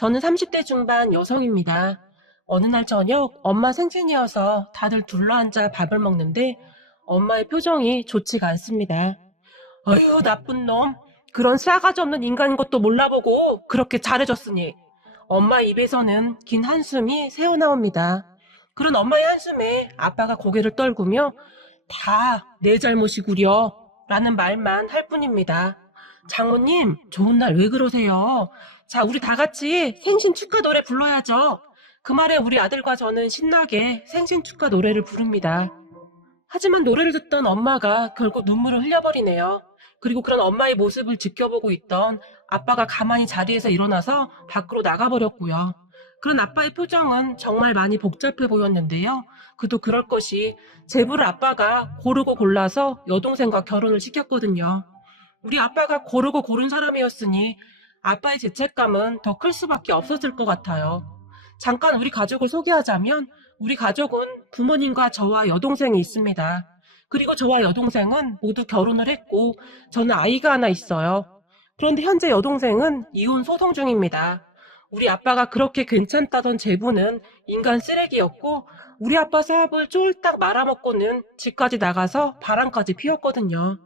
저는 30대 중반 여성입니다. 어느 날 저녁 엄마 생신이어서 다들 둘러앉아 밥을 먹는데 엄마의 표정이 좋지가 않습니다. 어휴, 나쁜 놈. 그런 싸가지 없는 인간인 것도 몰라보고 그렇게 잘해줬으니. 엄마 입에서는 긴 한숨이 새어나옵니다. 그런 엄마의 한숨에 아빠가 고개를 떨구며 다 내 잘못이구려 라는 말만 할 뿐입니다. 장모님, 좋은 날 왜 그러세요? 자, 우리 다 같이 생신 축하 노래 불러야죠. 그 말에 우리 아들과 저는 신나게 생신 축하 노래를 부릅니다. 하지만 노래를 듣던 엄마가 결국 눈물을 흘려버리네요. 그리고 그런 엄마의 모습을 지켜보고 있던 아빠가 가만히 자리에서 일어나서 밖으로 나가버렸고요. 그런 아빠의 표정은 정말 많이 복잡해 보였는데요. 그도 그럴 것이 제부를 아빠가 고르고 골라서 여동생과 결혼을 시켰거든요. 우리 아빠가 고르고 고른 사람이었으니 아빠의 죄책감은 더 클 수밖에 없었을 것 같아요. 잠깐 우리 가족을 소개하자면 우리 가족은 부모님과 저와 여동생이 있습니다. 그리고 저와 여동생은 모두 결혼을 했고 저는 아이가 하나 있어요. 그런데 현재 여동생은 이혼 소송 중입니다. 우리 아빠가 그렇게 괜찮다던 제부는 인간 쓰레기였고 우리 아빠 사업을 쫄딱 말아먹고는 집까지 나가서 바람까지 피웠거든요.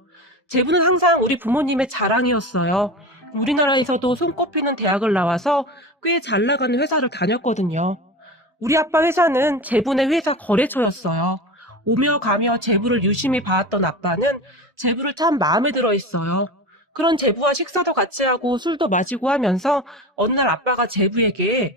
제부는 항상 우리 부모님의 자랑이었어요. 우리나라에서도 손꼽히는 대학을 나와서 꽤 잘 나가는 회사를 다녔거든요. 우리 아빠 회사는 제부네 회사 거래처였어요. 오며 가며 제부를 유심히 봐왔던 아빠는 제부를 참 마음에 들어 있어요. 그런 제부와 식사도 같이 하고 술도 마시고 하면서 어느 날 아빠가 제부에게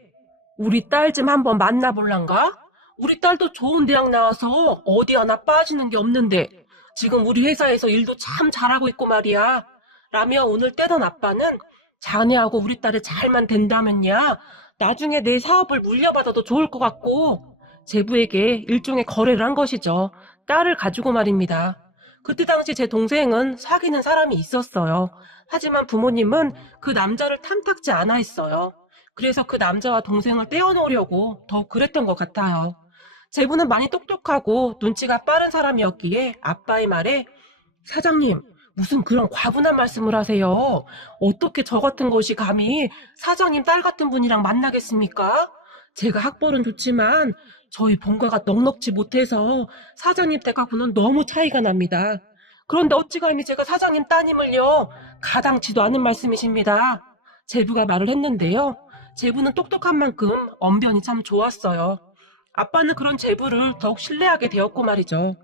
우리 딸 좀 한번 만나볼란가? 우리 딸도 좋은 대학 나와서 어디 하나 빠지는 게 없는데 지금 우리 회사에서 일도 참 잘하고 있고 말이야. 라며 오늘 떼던 아빠는 자네하고 우리 딸이 잘만 된다면야 나중에 내 사업을 물려받아도 좋을 것 같고 제부에게 일종의 거래를 한 것이죠. 딸을 가지고 말입니다. 그때 당시 제 동생은 사귀는 사람이 있었어요. 하지만 부모님은 그 남자를 탐탁지 않아 했어요. 그래서 그 남자와 동생을 떼어놓으려고 더 그랬던 것 같아요. 제부는 많이 똑똑하고 눈치가 빠른 사람이었기에 아빠의 말에 사장님, 무슨 그런 과분한 말씀을 하세요. 어떻게 저 같은 것이 감히 사장님 딸 같은 분이랑 만나겠습니까? 제가 학벌은 좋지만 저희 본가가 넉넉지 못해서 사장님 댁하고는 너무 차이가 납니다. 그런데 어찌 감히 제가 사장님 따님을요. 가당치도 않은 말씀이십니다. 제부가 말을 했는데요. 제부는 똑똑한 만큼 언변이 참 좋았어요. 아빠는 그런 제부를 더욱 신뢰하게 되었고 말이죠.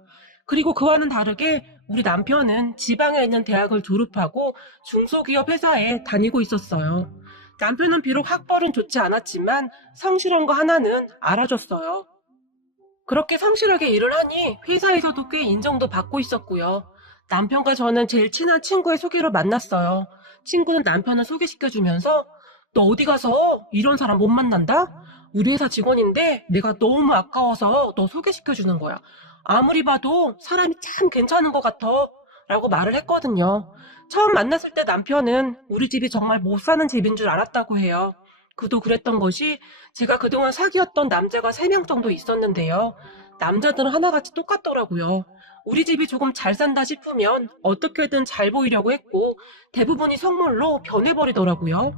그리고 그와는 다르게 우리 남편은 지방에 있는 대학을 졸업하고 중소기업 회사에 다니고 있었어요. 남편은 비록 학벌은 좋지 않았지만 성실한 거 하나는 알아줬어요. 그렇게 성실하게 일을 하니 회사에서도 꽤 인정도 받고 있었고요. 남편과 저는 제일 친한 친구의 소개로 만났어요. 친구는 남편을 소개시켜주면서 너 어디 가서 이런 사람 못 만난다? 우리 회사 직원인데 내가 너무 아까워서 너 소개시켜주는 거야. 아무리 봐도 사람이 참 괜찮은 것 같아 라고 말을 했거든요. 처음 만났을 때 남편은 우리 집이 정말 못 사는 집인 줄 알았다고 해요. 그도 그랬던 것이 제가 그동안 사귀었던 남자가 3명 정도 있었는데요. 남자들은 하나같이 똑같더라고요. 우리 집이 조금 잘 산다 싶으면 어떻게든 잘 보이려고 했고 대부분이 속물로 변해버리더라고요.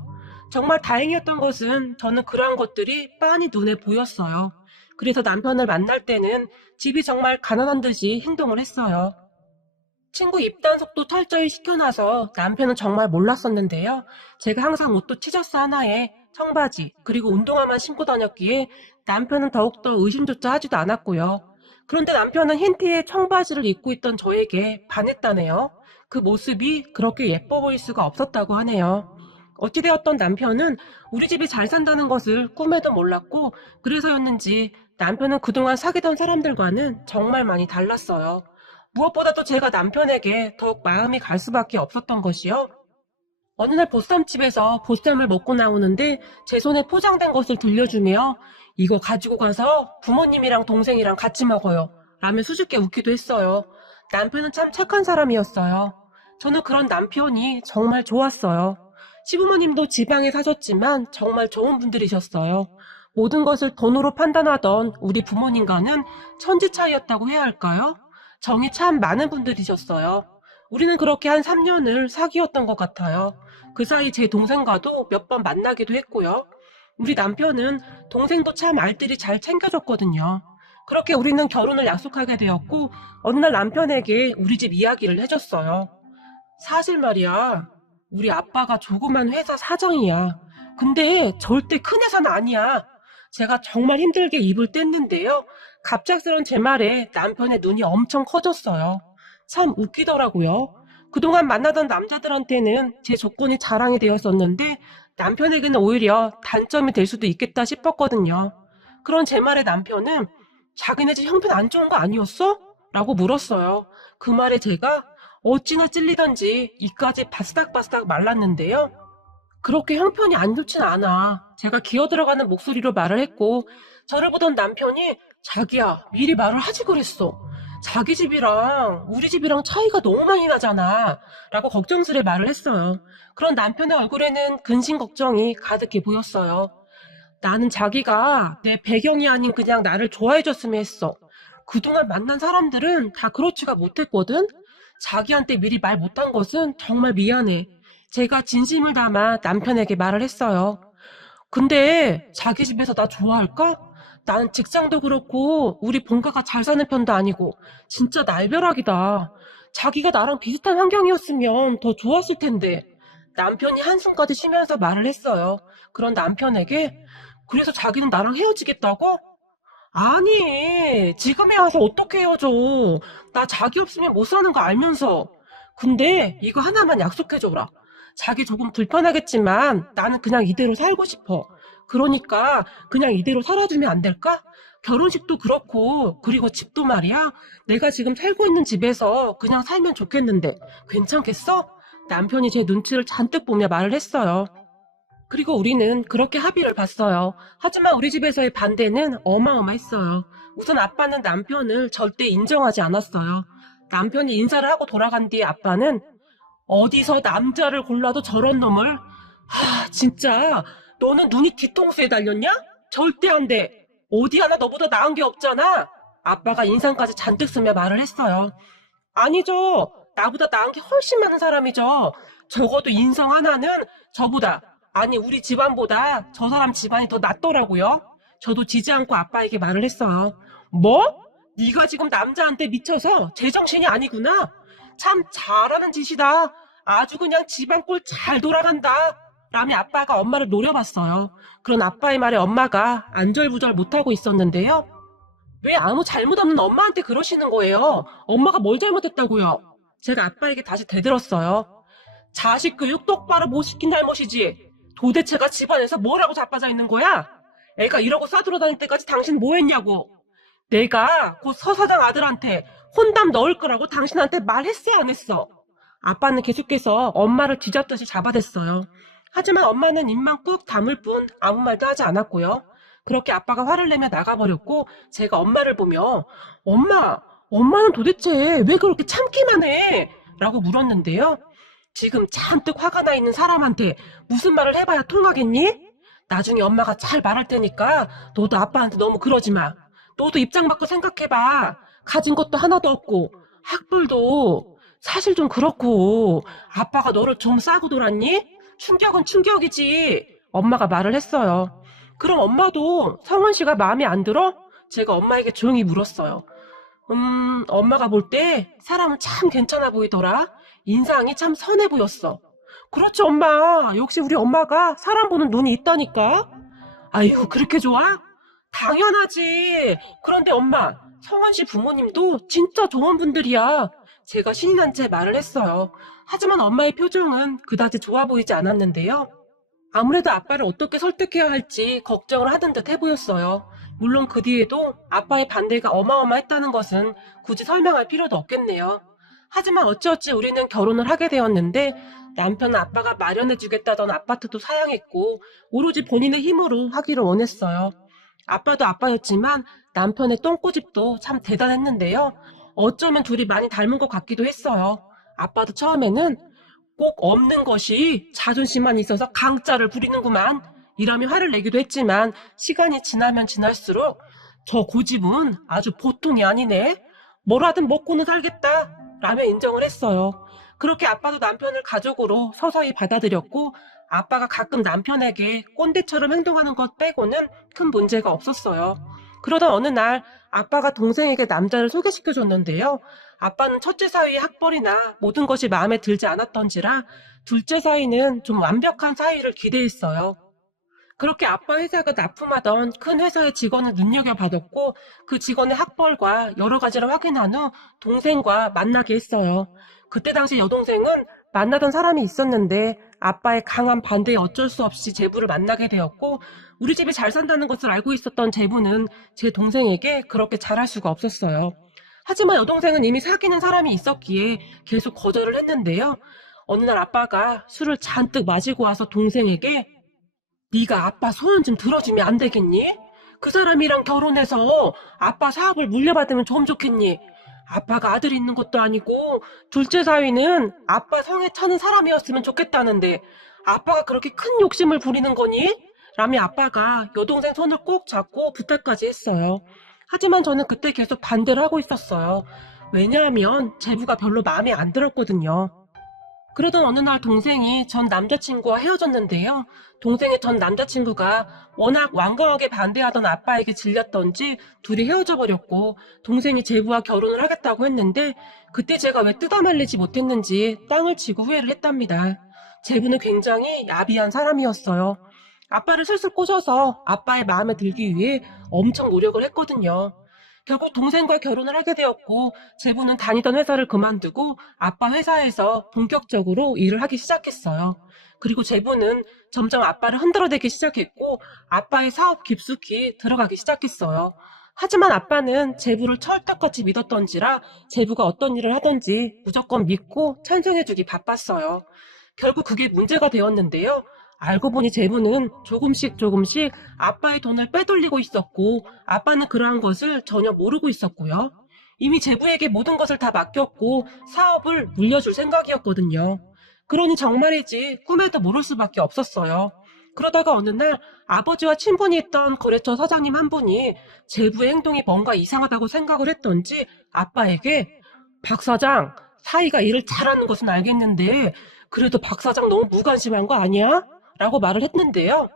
정말 다행이었던 것은 저는 그러한 것들이 빤히 눈에 보였어요. 그래서 남편을 만날 때는 집이 정말 가난한 듯이 행동을 했어요. 친구 입단속도 철저히 시켜놔서 남편은 정말 몰랐었는데요. 제가 항상 옷도 티셔츠 하나에 청바지 그리고 운동화만 신고 다녔기에 남편은 더욱더 의심조차 하지도 않았고요. 그런데 남편은 흰 티에 청바지를 입고 있던 저에게 반했다네요. 그 모습이 그렇게 예뻐 보일 수가 없었다고 하네요. 어찌되었던 남편은 우리 집이 잘 산다는 것을 꿈에도 몰랐고 그래서였는지 남편은 그동안 사귀던 사람들과는 정말 많이 달랐어요. 무엇보다도 제가 남편에게 더욱 마음이 갈 수밖에 없었던 것이요. 어느 날 보쌈집에서 보쌈을 먹고 나오는데 제 손에 포장된 것을 들려주며 이거 가지고 가서 부모님이랑 동생이랑 같이 먹어요. 라며 수줍게 웃기도 했어요. 남편은 참 착한 사람이었어요. 저는 그런 남편이 정말 좋았어요. 시부모님도 지방에 사셨지만 정말 좋은 분들이셨어요. 모든 것을 돈으로 판단하던 우리 부모님과는 천지 차이였다고 해야 할까요? 정이 참 많은 분들이셨어요. 우리는 그렇게 한 3년을 사귀었던 것 같아요. 그 사이 제 동생과도 몇 번 만나기도 했고요. 우리 남편은 동생도 참 알뜰히 잘 챙겨줬거든요. 그렇게 우리는 결혼을 약속하게 되었고, 어느 날 남편에게 우리 집 이야기를 해줬어요. 사실 말이야, 우리 아빠가 조그만 회사 사장이야. 근데 절대 큰 회사는 아니야. 제가 정말 힘들게 입을 뗐는데요. 갑작스런 제 말에 남편의 눈이 엄청 커졌어요. 참 웃기더라고요. 그동안 만나던 남자들한테는 제 조건이 자랑이 되었었는데 남편에게는 오히려 단점이 될 수도 있겠다 싶었거든요. 그런 제 말에 남편은 자기네 집 형편 안 좋은 거 아니었어? 라고 물었어요. 그 말에 제가 어찌나 찔리던지 입까지 바스닥바스닥 말랐는데요. 그렇게 형편이 안 좋진 않아. 제가 기어 들어가는 목소리로 말을 했고, 저를 보던 남편이 자기야, 미리 말을 하지 그랬어. 자기 집이랑 우리 집이랑 차이가 너무 많이 나잖아. 라고 걱정스레 말을 했어요. 그런 남편의 얼굴에는 근심 걱정이 가득해 보였어요. 나는 자기가 내 배경이 아닌 그냥 나를 좋아해줬으면 했어. 그동안 만난 사람들은 다 그렇지가 못했거든? 자기한테 미리 말 못한 것은 정말 미안해. 제가 진심을 담아 남편에게 말을 했어요. 근데 자기 집에서 나 좋아할까? 나는 직장도 그렇고 우리 본가가 잘 사는 편도 아니고 진짜 날벼락이다. 자기가 나랑 비슷한 환경이었으면 더 좋았을 텐데. 남편이 한숨까지 쉬면서 말을 했어요. 그런 남편에게 그래서 자기는 나랑 헤어지겠다고? 아니, 지금에 와서 어떻게 헤어져? 나 자기 없으면 못 사는 거 알면서. 근데 이거 하나만 약속해줘라. 자기 조금 불편하겠지만 나는 그냥 이대로 살고 싶어. 그러니까 그냥 이대로 살아주면 안 될까? 결혼식도 그렇고, 그리고 집도 말이야. 내가 지금 살고 있는 집에서 그냥 살면 좋겠는데, 괜찮겠어? 남편이 제 눈치를 잔뜩 보며 말을 했어요. 그리고 우리는 그렇게 합의를 봤어요. 하지만 우리 집에서의 반대는 어마어마했어요. 우선 아빠는 남편을 절대 인정하지 않았어요. 남편이 인사를 하고 돌아간 뒤에 아빠는 어디서 남자를 골라도 저런 놈을 진짜 너는 눈이 뒤통수에 달렸냐? 절대 안 돼. 어디 하나 너보다 나은 게 없잖아. 아빠가 인상까지 잔뜩 쓰며 말을 했어요. 아니죠. 나보다 나은 게 훨씬 많은 사람이죠. 적어도 인성 하나는 저보다, 아니 우리 집안보다 저 사람 집안이 더 낫더라고요. 저도 지지 않고 아빠에게 말을 했어요. 뭐? 네가 지금 남자한테 미쳐서 제정신이 아니구나. 참 잘하는 짓이다. 아주 그냥 집안 꼴 잘 돌아간다. 라며 아빠가 엄마를 노려봤어요. 그런 아빠의 말에 엄마가 안절부절 못하고 있었는데요. 왜 아무 잘못 없는 엄마한테 그러시는 거예요? 엄마가 뭘 잘못했다고요? 제가 아빠에게 다시 대들었어요. 자식 교육 똑바로 못 시킨 잘못이지. 도대체가 집안에서 뭐라고 자빠져 있는 거야? 애가 이러고 싸돌아다닐 때까지 당신 뭐 했냐고. 내가 곧 서사장 아들한테 혼담 넣을 거라고 당신한테 말했어야 안 했어. 아빠는 계속해서 엄마를 쥐잡듯이 잡아댔어요. 하지만 엄마는 입만 꾹 다물 뿐 아무 말도 하지 않았고요. 그렇게 아빠가 화를 내며 나가버렸고 제가 엄마를 보며 엄마는 도대체 왜 그렇게 참기만 해? 라고 물었는데요. 지금 잔뜩 화가 나 있는 사람한테 무슨 말을 해봐야 통하겠니? 나중에 엄마가 잘 말할 테니까 너도 아빠한테 너무 그러지 마. 너도 입장 바꿔 생각해봐. 가진 것도 하나도 없고 학벌도 사실 좀 그렇고 아빠가 너를 좀 싸고 돌았니? 충격은 충격이지. 엄마가 말을 했어요. 그럼 엄마도 성원 씨가 마음에 안 들어? 제가 엄마에게 조용히 물었어요. 엄마가 볼 때 사람은 참 괜찮아 보이더라. 인상이 참 선해 보였어. 그렇지 엄마. 역시 우리 엄마가 사람 보는 눈이 있다니까. 아이고 그렇게 좋아? 당연하지. 그런데 엄마, 성원 씨 부모님도 진짜 좋은 분들이야. 제가 신이 난 채 말을 했어요. 하지만 엄마의 표정은 그다지 좋아 보이지 않았는데요. 아무래도 아빠를 어떻게 설득해야 할지 걱정을 하던 듯 해 보였어요. 물론 그 뒤에도 아빠의 반대가 어마어마했다는 것은 굳이 설명할 필요도 없겠네요. 하지만 어찌어찌 우리는 결혼을 하게 되었는데 남편은 아빠가 마련해주겠다던 아파트도 사양했고 오로지 본인의 힘으로 하기를 원했어요. 아빠도 아빠였지만 남편의 똥꼬집도 참 대단했는데요. 어쩌면 둘이 많이 닮은 것 같기도 했어요. 아빠도 처음에는 꼭 없는 것이 자존심만 있어서 강짜를 부리는구만 이라며 화를 내기도 했지만 시간이 지나면 지날수록 저 고집은 아주 보통이 아니네. 뭐라든 먹고는 살겠다 라며 인정을 했어요. 그렇게 아빠도 남편을 가족으로 서서히 받아들였고 아빠가 가끔 남편에게 꼰대처럼 행동하는 것 빼고는 큰 문제가 없었어요. 그러던 어느 날 아빠가 동생에게 남자를 소개시켜줬는데요. 아빠는 첫째 사위의 학벌이나 모든 것이 마음에 들지 않았던지라 둘째 사위는 좀 완벽한 사위를 기대했어요. 그렇게 아빠 회사가 납품하던 큰 회사의 직원을 눈여겨봐뒀고 그 직원의 학벌과 여러 가지를 확인한 후 동생과 만나게 했어요. 그때 당시 여동생은 만나던 사람이 있었는데 아빠의 강한 반대에 어쩔 수 없이 제부를 만나게 되었고 우리 집이 잘 산다는 것을 알고 있었던 제부는 제 동생에게 그렇게 잘할 수가 없었어요. 하지만 여동생은 이미 사귀는 사람이 있었기에 계속 거절을 했는데요. 어느 날 아빠가 술을 잔뜩 마시고 와서 동생에게 네가 아빠 소원 좀 들어주면 안 되겠니? 그 사람이랑 결혼해서 아빠 사업을 물려받으면 좀 좋겠니? 아빠가 아들 있는 것도 아니고 둘째 사위는 아빠 성에 차는 사람이었으면 좋겠다는데 아빠가 그렇게 큰 욕심을 부리는 거니? 라며 아빠가 여동생 손을 꼭 잡고 부탁까지 했어요. 하지만 저는 그때 계속 반대를 하고 있었어요. 왜냐하면 제부가 별로 마음에 안 들었거든요. 그러던 어느 날 동생이 전 남자친구와 헤어졌는데요. 동생의 전 남자친구가 워낙 완강하게 반대하던 아빠에게 질렸던지 둘이 헤어져 버렸고 동생이 제부와 결혼을 하겠다고 했는데 그때 제가 왜 뜯어말리지 못했는지 땅을 치고 후회를 했답니다. 제부는 굉장히 야비한 사람이었어요. 아빠를 슬슬 꼬셔서 아빠의 마음에 들기 위해 엄청 노력을 했거든요. 결국 동생과 결혼을 하게 되었고 제부는 다니던 회사를 그만두고 아빠 회사에서 본격적으로 일을 하기 시작했어요. 그리고 제부는 점점 아빠를 흔들어대기 시작했고 아빠의 사업 깊숙이 들어가기 시작했어요. 하지만 아빠는 제부를 철떡같이 믿었던지라 제부가 어떤 일을 하든지 무조건 믿고 찬성해주기 바빴어요. 결국 그게 문제가 되었는데요. 알고 보니 제부는 조금씩 아빠의 돈을 빼돌리고 있었고 아빠는 그러한 것을 전혀 모르고 있었고요. 이미 제부에게 모든 것을 다 맡겼고 사업을 물려줄 생각이었거든요. 그러니 정말이지 꿈에도 모를 수밖에 없었어요. 그러다가 어느 날 아버지와 친분이 있던 거래처 사장님 한 분이 제부의 행동이 뭔가 이상하다고 생각을 했던지 아빠에게 박 사장, 사위가 일을 잘하는 것은 알겠는데 그래도 박 사장 너무 무관심한 거 아니야? 라고 말을 했는데요.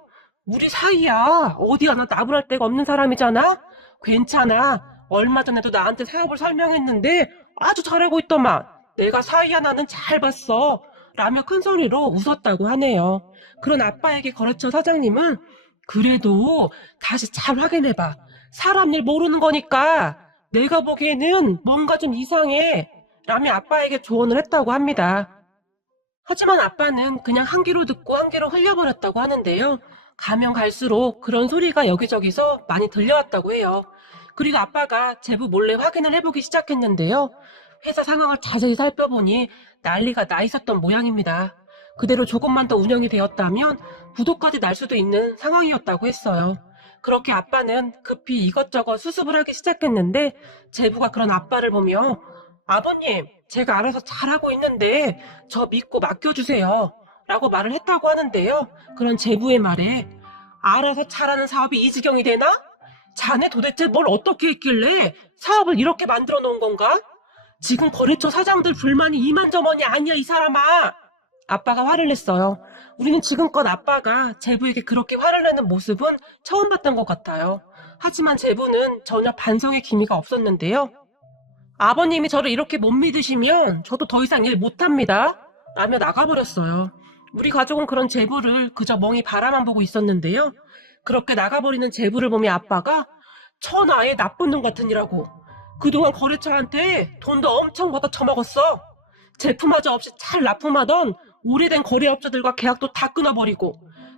우리 사이야. 어디 하나 나불할 데가 없는 사람이잖아? 괜찮아. 얼마 전에도 나한테 사업을 설명했는데 아주 잘하고 있더만. 내가 사이 하나는 잘 봤어. 라며 큰 소리로 웃었다고 하네요. 그런 아빠에게 거래처 사장님은 그래도 다시 잘 확인해봐. 사람 일 모르는 거니까 내가 보기에는 뭔가 좀 이상해. 라며 아빠에게 조언을 했다고 합니다. 하지만 아빠는 그냥 한 귀로 듣고 한 귀로 흘려버렸다고 하는데요. 가면 갈수록 그런 소리가 여기저기서 많이 들려왔다고 해요. 그리고 아빠가 제부 몰래 확인을 해보기 시작했는데요. 회사 상황을 자세히 살펴보니 난리가 나 있었던 모양입니다. 그대로 조금만 더 운영이 되었다면 부도까지 날 수도 있는 상황이었다고 했어요. 그렇게 아빠는 급히 이것저것 수습을 하기 시작했는데 제부가 그런 아빠를 보며 아버님, 제가 알아서 잘하고 있는데 저 믿고 맡겨주세요. 라고 말을 했다고 하는데요. 그런 제부의 말에 알아서 잘하는 사업이 이 지경이 되나? 자네 도대체 뭘 어떻게 했길래 사업을 이렇게 만들어 놓은 건가? 지금 거래처 사장들 불만이 이만저만이 아니야, 이 사람아. 아빠가 화를 냈어요. 우리는 지금껏 아빠가 제부에게 그렇게 화를 내는 모습은 처음 봤던 것 같아요. 하지만 제부는 전혀 반성의 기미가 없었는데요. 아버님이 저를 이렇게 못 믿으시면 저도 더 이상 일 못합니다. 라며 나가버렸어요. 우리 가족은 그런 제부를 그저 멍이 바라만 보고 있었는데요. 그렇게 나가버리는 제부를 보며 아빠가 천하의 나쁜 놈 같으니라고. 그동안 거래처한테 돈도 엄청 받아 처먹었어. 제품하자 없이 잘 납품하던 오래된 거래업체들과 계약도 다 끊어버리고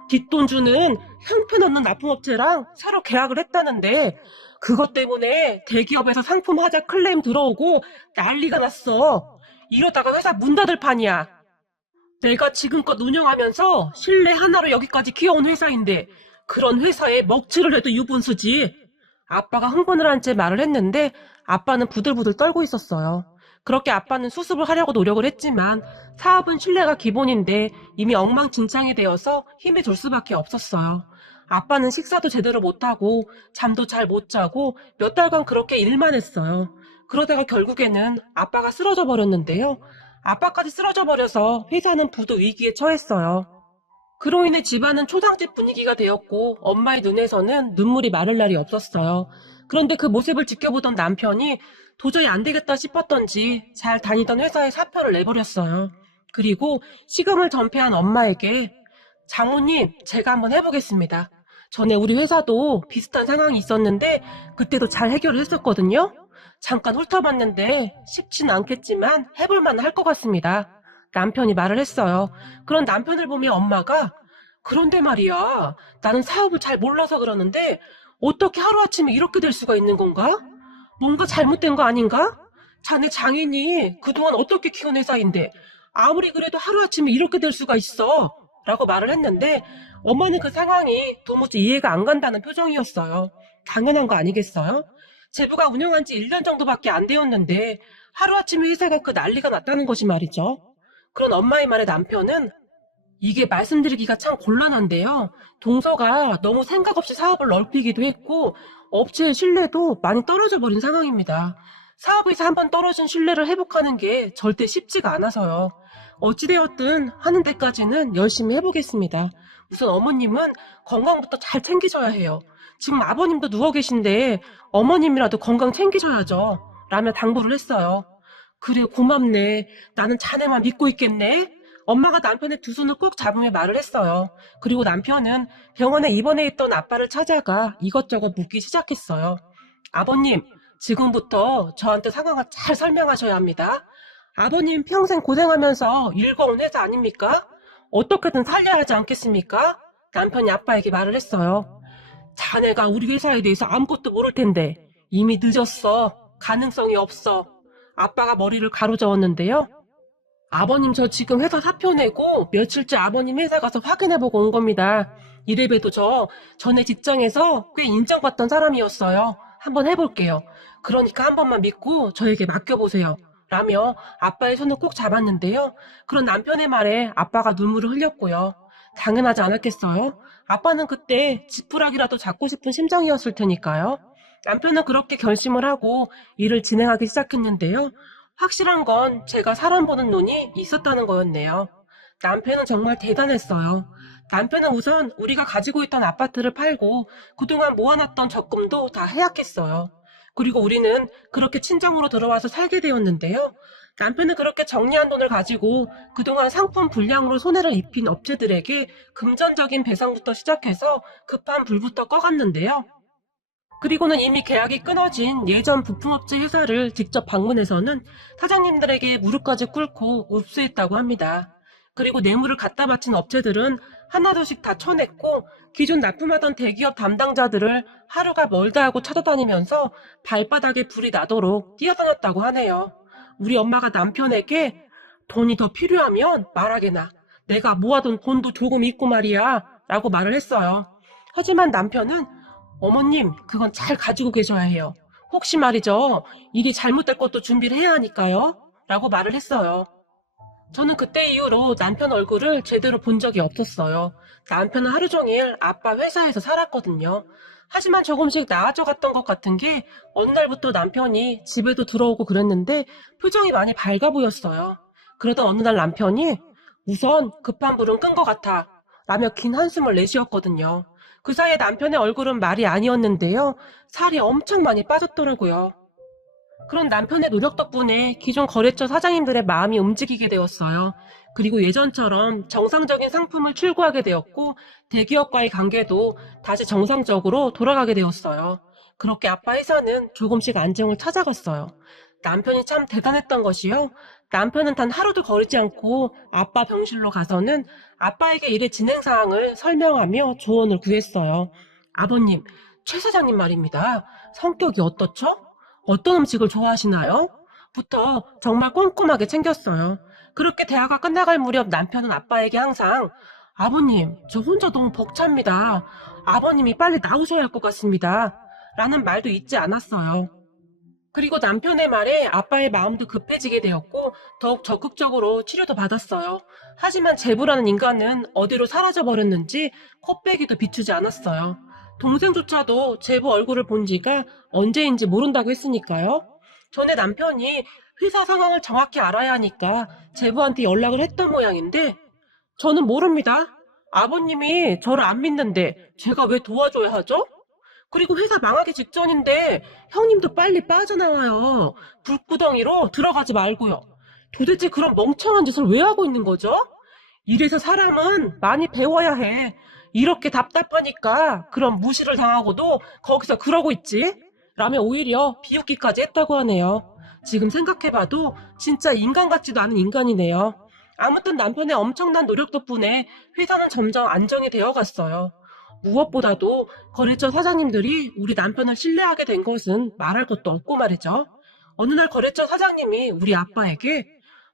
뒷돈 주는 형편없는 납품업체랑 새로 계약을 했다는데 그것 때문에 대기업에서 상품 하자 클레임 들어오고 난리가 났어. 이러다가 회사 문 닫을 판이야. 내가 지금껏 운영하면서 신뢰 하나로 여기까지 키워온 회사인데 그런 회사에 먹칠을 해도 유분수지. 아빠가 흥분을 한 채 말을 했는데 아빠는 부들부들 떨고 있었어요. 그렇게 아빠는 수습을 하려고 노력을 했지만 사업은 신뢰가 기본인데 이미 엉망진창이 되어서 힘이 들 수밖에 없었어요. 아빠는 식사도 제대로 못하고 잠도 잘 못 자고 몇 달간 그렇게 일만 했어요. 그러다가 결국에는 아빠가 쓰러져 버렸는데요. 아빠까지 쓰러져 버려서 회사는 부도 위기에 처했어요. 그로 인해 집안은 초상집 분위기가 되었고 엄마의 눈에서는 눈물이 마를 날이 없었어요. 그런데 그 모습을 지켜보던 남편이 도저히 안 되겠다 싶었던지 잘 다니던 회사에 사표를 내버렸어요. 그리고 시금을 전폐한 엄마에게 장모님, 제가 한번 해보겠습니다. 전에 우리 회사도 비슷한 상황이 있었는데 그때도 잘 해결을 했었거든요. 잠깐 훑어봤는데 쉽지는 않겠지만 해볼만 할 것 같습니다. 남편이 말을 했어요. 그런 남편을 보며 엄마가 그런데 말이야, 나는 사업을 잘 몰라서 그러는데 어떻게 하루아침에 이렇게 될 수가 있는 건가? 뭔가 잘못된 거 아닌가? 자네 장인이 그동안 어떻게 키운 회사인데 아무리 그래도 하루아침에 이렇게 될 수가 있어 라고 말을 했는데 엄마는 그 상황이 도무지 이해가 안 간다는 표정이었어요. 당연한 거 아니겠어요? 제부가 운영한 지 1년 정도밖에 안 되었는데 하루아침에 회사가 그 난리가 났다는 것이 말이죠. 그런 엄마의 말에 남편은 이게 말씀드리기가 참 곤란한데요. 동서가 너무 생각 없이 사업을 넓히기도 했고 업체의 신뢰도 많이 떨어져 버린 상황입니다. 사업에서 한번 떨어진 신뢰를 회복하는 게 절대 쉽지가 않아서요. 어찌되었든 하는 데까지는 열심히 해보겠습니다. 우선 어머님은 건강부터 잘 챙기셔야 해요. 지금 아버님도 누워 계신데 어머님이라도 건강 챙기셔야죠. 라며 당부를 했어요. 그래 고맙네. 나는 자네만 믿고 있겠네. 엄마가 남편의 두 손을 꼭 잡으며 말을 했어요. 그리고 남편은 병원에 입원해 있던 아빠를 찾아가 이것저것 묻기 시작했어요. 아버님, 지금부터 저한테 상황을 잘 설명하셔야 합니다. 아버님 평생 고생하면서 일궈온 회사 아닙니까? 어떻게든 살려야 하지 않겠습니까? 남편이 아빠에게 말을 했어요. 자네가 우리 회사에 대해서 아무것도 모를 텐데 이미 늦었어. 가능성이 없어. 아빠가 머리를 가로저었는데요. 아버님 저 지금 회사 사표 내고 며칠째 아버님 회사 가서 확인해보고 온 겁니다. 이래봬도 저 전에 직장에서 꽤 인정받던 사람이었어요. 한번 해볼게요. 그러니까 한 번만 믿고 저에게 맡겨보세요. 라며 아빠의 손을 꼭 잡았는데요. 그런 남편의 말에 아빠가 눈물을 흘렸고요. 당연하지 않았겠어요? 아빠는 그때 지푸라기라도 잡고 싶은 심정이었을 테니까요. 남편은 그렇게 결심을 하고 일을 진행하기 시작했는데요. 확실한 건 제가 사람 보는 눈이 있었다는 거였네요. 남편은 정말 대단했어요. 남편은 우선 우리가 가지고 있던 아파트를 팔고 그동안 모아놨던 적금도 다 해약했어요. 그리고 우리는 그렇게 친정으로 들어와서 살게 되었는데요. 남편은 그렇게 정리한 돈을 가지고 그동안 상품 불량으로 손해를 입힌 업체들에게 금전적인 배상부터 시작해서 급한 불부터 꺼갔는데요. 그리고는 이미 계약이 끊어진 예전 부품업체 회사를 직접 방문해서는 사장님들에게 무릎까지 꿇고 읍수했다고 합니다. 그리고 뇌물을 갖다 바친 업체들은 하나둘씩 다 쳐냈고 기존 납품하던 대기업 담당자들을 하루가 멀다 하고 찾아다니면서 발바닥에 불이 나도록 뛰어다녔다고 하네요. 우리 엄마가 남편에게 돈이 더 필요하면 말하게나. 내가 모아둔 돈도 조금 있고 말이야 라고 말을 했어요. 하지만 남편은 어머님, 그건 잘 가지고 계셔야 해요. 혹시 말이죠, 일이 잘못될 것도 준비를 해야 하니까요. 라고 말을 했어요. 저는 그때 이후로 남편 얼굴을 제대로 본 적이 없었어요. 남편은 하루 종일 아빠 회사에서 살았거든요. 하지만 조금씩 나아져 갔던 것 같은 게 어느 날부터 남편이 집에도 들어오고 그랬는데 표정이 많이 밝아 보였어요. 그러던 어느 날 남편이 우선 급한 불은 끈 것 같아 라며 긴 한숨을 내쉬었거든요. 그 사이에 남편의 얼굴은 말이 아니었는데요. 살이 엄청 많이 빠졌더라고요. 그런 남편의 노력 덕분에 기존 거래처 사장님들의 마음이 움직이게 되었어요. 그리고 예전처럼 정상적인 상품을 출고하게 되었고 대기업과의 관계도 다시 정상적으로 돌아가게 되었어요. 그렇게 아빠 회사는 조금씩 안정을 찾아갔어요. 남편이 참 대단했던 것이요. 남편은 단 하루도 거르지 않고 아빠 병실로 가서는 아빠에게 일의 진행 사항을 설명하며 조언을 구했어요. 아버님, 최 사장님 말입니다. 성격이 어떻죠? 어떤 음식을 좋아하시나요? 부터 정말 꼼꼼하게 챙겼어요. 그렇게 대화가 끝나갈 무렵 남편은 아빠에게 항상 아버님, 저 혼자 너무 벅찹니다. 아버님이 빨리 나오셔야 할 것 같습니다. 라는 말도 잊지 않았어요. 그리고 남편의 말에 아빠의 마음도 급해지게 되었고 더욱 적극적으로 치료도 받았어요. 하지만 제부라는 인간은 어디로 사라져버렸는지 코빼기도 비추지 않았어요. 동생조차도 제부 얼굴을 본 지가 언제인지 모른다고 했으니까요. 전에 남편이 회사 상황을 정확히 알아야 하니까 제부한테 연락을 했던 모양인데 저는 모릅니다. 아버님이 저를 안 믿는데 제가 왜 도와줘야 하죠? 그리고 회사 망하기 직전인데 형님도 빨리 빠져나와요. 불구덩이로 들어가지 말고요. 도대체 그런 멍청한 짓을 왜 하고 있는 거죠? 이래서 사람은 많이 배워야 해. 이렇게 답답하니까 그런 무시를 당하고도 거기서 그러고 있지? 라며 오히려 비웃기까지 했다고 하네요. 지금 생각해봐도 진짜 인간 같지도 않은 인간이네요. 아무튼 남편의 엄청난 노력 덕분에 회사는 점점 안정이 되어 갔어요. 무엇보다도 거래처 사장님들이 우리 남편을 신뢰하게 된 것은 말할 것도 없고 말이죠. 어느 날 거래처 사장님이 우리 아빠에게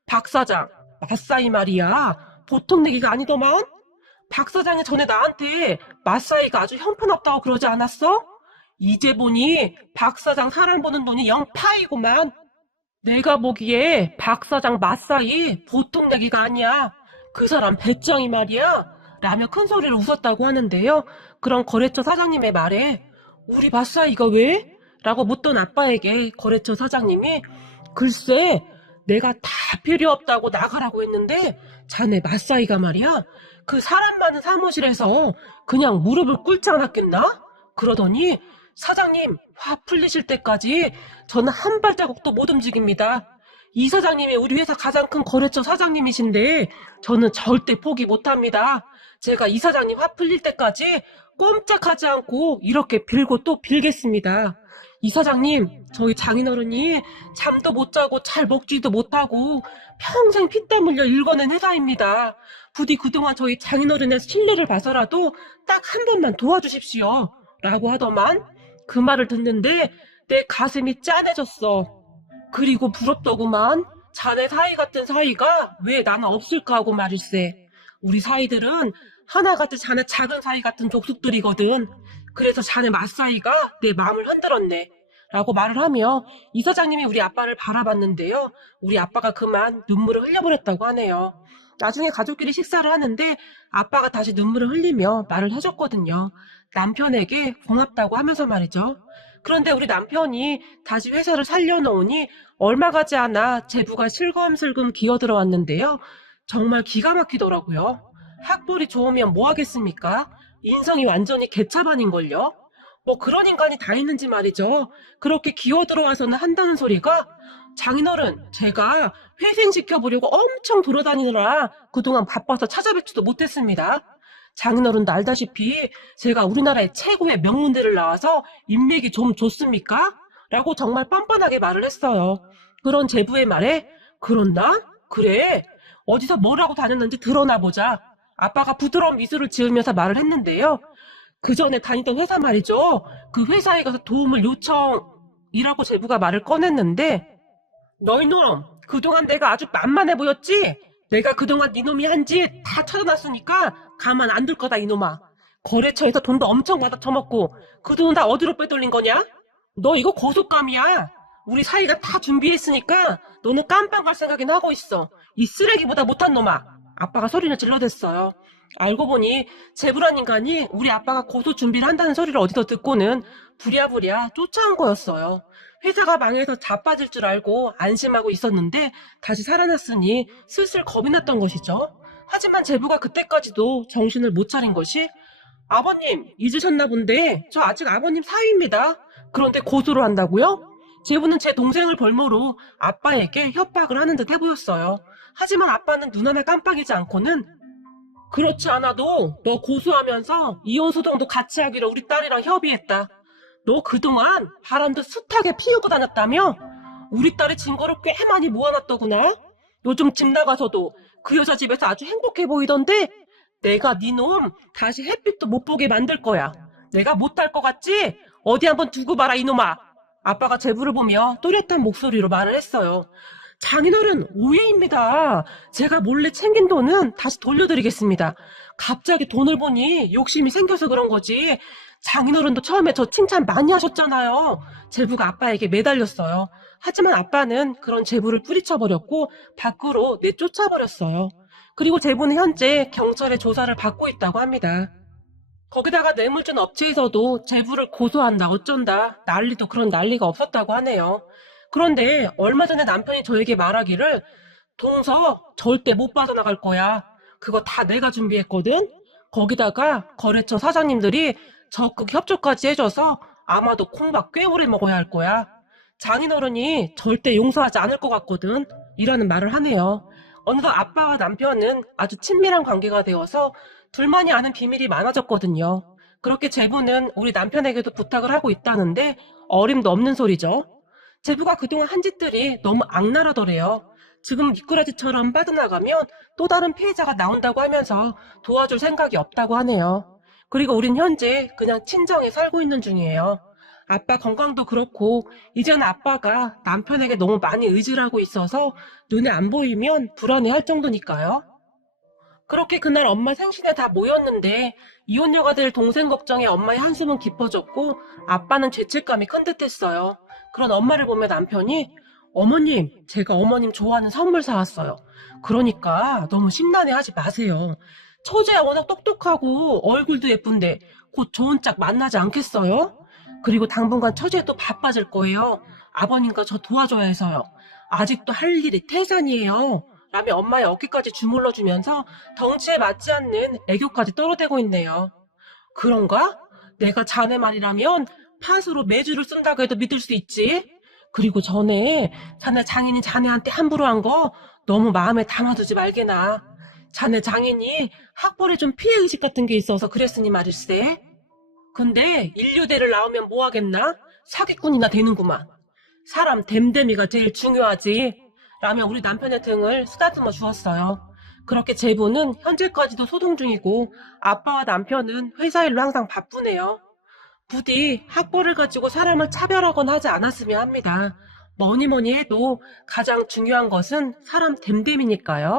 박 사장, 맞사이 말이야. 보통 내기가 아니더만? 박 사장이 전에 나한테 맞사이가 아주 형편없다고 그러지 않았어? 이제 보니 박 사장 사람 보는 눈이 영 파이구만. 내가 보기에 박 사장 맞사이 보통 내기가 아니야. 그 사람 배짱이 말이야. 라며 큰 소리를 웃었다고 하는데요. 그런 거래처 사장님의 말에 우리 맞사이가 왜? 라고 묻던 아빠에게 거래처 사장님이 글쎄 내가 다 필요 없다고 나가라고 했는데 자네 맞사이가 말이야. 그 사람 많은 사무실에서 그냥 무릎을 꿇지 않았겠나? 그러더니 사장님 화 풀리실 때까지 저는 한 발자국도 못 움직입니다. 이 사장님이 우리 회사 가장 큰 거래처 사장님이신데 저는 절대 포기 못합니다. 제가 이 사장님 화 풀릴 때까지 꼼짝하지 않고 이렇게 빌고 또 빌겠습니다. 이 사장님, 저희 장인어른이 잠도 못 자고 잘 먹지도 못하고 평생 피땀 흘려 일궈낸 회사입니다. 부디 그동안 저희 장인어른의 신뢰를 봐서라도 딱 한 번만 도와주십시오. 라고 하더만 그 말을 듣는데 내 가슴이 짠해졌어. 그리고 부럽더구만. 자네 사이 같은 사이가 왜 나는 없을까 하고 말일세. 우리 사이들은 하나같이 자네 작은 사이 같은 족속들이거든. 그래서 자네 맞사이가 내 마음을 흔들었네. 라고 말을 하며 이 사장님이 우리 아빠를 바라봤는데요. 우리 아빠가 그만 눈물을 흘려버렸다고 하네요. 나중에 가족끼리 식사를 하는데 아빠가 다시 눈물을 흘리며 말을 해줬거든요. 남편에게 고맙다고 하면서 말이죠. 그런데 우리 남편이 다시 회사를 살려놓으니 얼마 가지 않아 제부가 슬금슬금 기어들어왔는데요. 정말 기가 막히더라고요. 학벌이 좋으면 뭐 하겠습니까? 인성이 완전히 개차반인걸요. 뭐 그런 인간이 다 있는지 말이죠. 그렇게 기어들어와서는 한다는 소리가 장인어른 제가 회생시켜보려고 엄청 돌아다니느라 그동안 바빠서 찾아뵙지도 못했습니다. 장인어른도 알다시피 제가 우리나라의 최고의 명문대를 나와서 인맥이 좀 좋습니까? 라고 정말 뻔뻔하게 말을 했어요. 그런 제부의 말에 그런다? 그래. 어디서 뭐라고 다녔는지 드러나 보자. 아빠가 부드러운 미소를 지으면서 말을 했는데요. 그 전에 다니던 회사 말이죠. 그 회사에 가서 도움을 요청이라고 제부가 말을 꺼냈는데 너희 놈, 그동안 내가 아주 만만해 보였지? 내가 그동안 네 놈이 한 짓 다 찾아놨으니까 가만 안 둘 거다 이놈아. 거래처에서 돈도 엄청 받아 처먹고 그 돈 다 어디로 빼돌린 거냐? 너 이거 고속감이야. 우리 사이가 다 준비했으니까 너는 깜빵 갈 생각이나 하고 있어. 이 쓰레기보다 못한 놈아. 아빠가 소리를 질러댔어요. 알고 보니 제부란 인간이 우리 아빠가 고소 준비를 한다는 소리를 어디서 듣고는 부랴부랴 쫓아온 거였어요. 회사가 망해서 자빠질 줄 알고 안심하고 있었는데 다시 살아났으니 슬슬 겁이 났던 것이죠. 하지만 제부가 그때까지도 정신을 못 차린 것이 아버님 잊으셨나 본데 저 아직 아버님 사위입니다. 그런데 고소를 한다고요? 제부는 제 동생을 벌모로 아빠에게 협박을 하는 듯 해보였어요. 하지만 아빠는 눈 하나 깜빡이지 않고는 그렇지 않아도 너 고소하면서 이혼 소송도 같이 하기로 우리 딸이랑 협의했다. 너 그동안 바람도 숱하게 피우고 다녔다며? 우리 딸의 증거를 꽤 많이 모아놨더구나. 요즘 집 나가서도 그 여자 집에서 아주 행복해 보이던데 내가 네 놈 다시 햇빛도 못 보게 만들 거야. 내가 못할 것 같지? 어디 한번 두고 봐라 이놈아. 아빠가 제부를 보며 또렷한 목소리로 말을 했어요. 장인어른 오해입니다. 제가 몰래 챙긴 돈은 다시 돌려드리겠습니다. 갑자기 돈을 보니 욕심이 생겨서 그런 거지. 장인어른도 처음에 저 칭찬 많이 하셨잖아요. 제부가 아빠에게 매달렸어요. 하지만 아빠는 그런 제부를 뿌리쳐버렸고 밖으로 내쫓아버렸어요. 그리고 제부는 현재 경찰의 조사를 받고 있다고 합니다. 거기다가 뇌물준 업체에서도 제부를 고소한다 어쩐다 난리도 그런 난리가 없었다고 하네요. 그런데 얼마 전에 남편이 저에게 말하기를 동서 절대 못 빠져나갈 거야. 그거 다 내가 준비했거든. 거기다가 거래처 사장님들이 적극 협조까지 해줘서 아마도 콩밥 꽤 오래 먹어야 할 거야. 장인어른이 절대 용서하지 않을 것 같거든. 이라는 말을 하네요. 어느덧 아빠와 남편은 아주 친밀한 관계가 되어서 둘만이 아는 비밀이 많아졌거든요. 그렇게 제부는 우리 남편에게도 부탁을 하고 있다는데 어림도 없는 소리죠. 제부가 그동안 한 짓들이 너무 악랄하더래요. 지금 미꾸라지처럼 빠져나가면 또 다른 피해자가 나온다고 하면서 도와줄 생각이 없다고 하네요. 그리고 우린 현재 그냥 친정에 살고 있는 중이에요. 아빠 건강도 그렇고 이제는 아빠가 남편에게 너무 많이 의지를 하고 있어서 눈에 안 보이면 불안해할 정도니까요. 그렇게 그날 엄마 생신에 다 모였는데 이혼녀가 될 동생 걱정에 엄마의 한숨은 깊어졌고 아빠는 죄책감이 큰 듯했어요. 그런 엄마를 보며 남편이 어머님, 제가 어머님 좋아하는 선물 사왔어요. 그러니까 너무 심란해하지 마세요. 처제야 워낙 똑똑하고 얼굴도 예쁜데 곧 좋은 짝 만나지 않겠어요? 그리고 당분간 처제도 바빠질 거예요. 아버님과 저 도와줘야 해서요. 아직도 할 일이 태산이에요. 라며 엄마의 어깨까지 주물러주면서 덩치에 맞지 않는 애교까지 떨어대고 있네요. 그런가? 내가 자네 말이라면 팥으로 매주를 쓴다고 해도 믿을 수 있지? 그리고 전에 자네 장인이 자네한테 함부로 한 거 너무 마음에 담아두지 말게나. 자네 장인이 학벌에 좀 피해의식 같은 게 있어서 그랬으니 말일세. 근데 인류대를 나오면 뭐 하겠나? 사기꾼이나 되는구만. 사람 됨됨이가 제일 중요하지. 라며 우리 남편의 등을 쓰다듬어 주었어요. 그렇게 제부는 현재까지도 소동 중이고 아빠와 남편은 회사 일로 항상 바쁘네요. 부디 학벌을 가지고 사람을 차별하거나 하지 않았으면 합니다. 뭐니 뭐니 해도 가장 중요한 것은 사람 됨됨이니까요.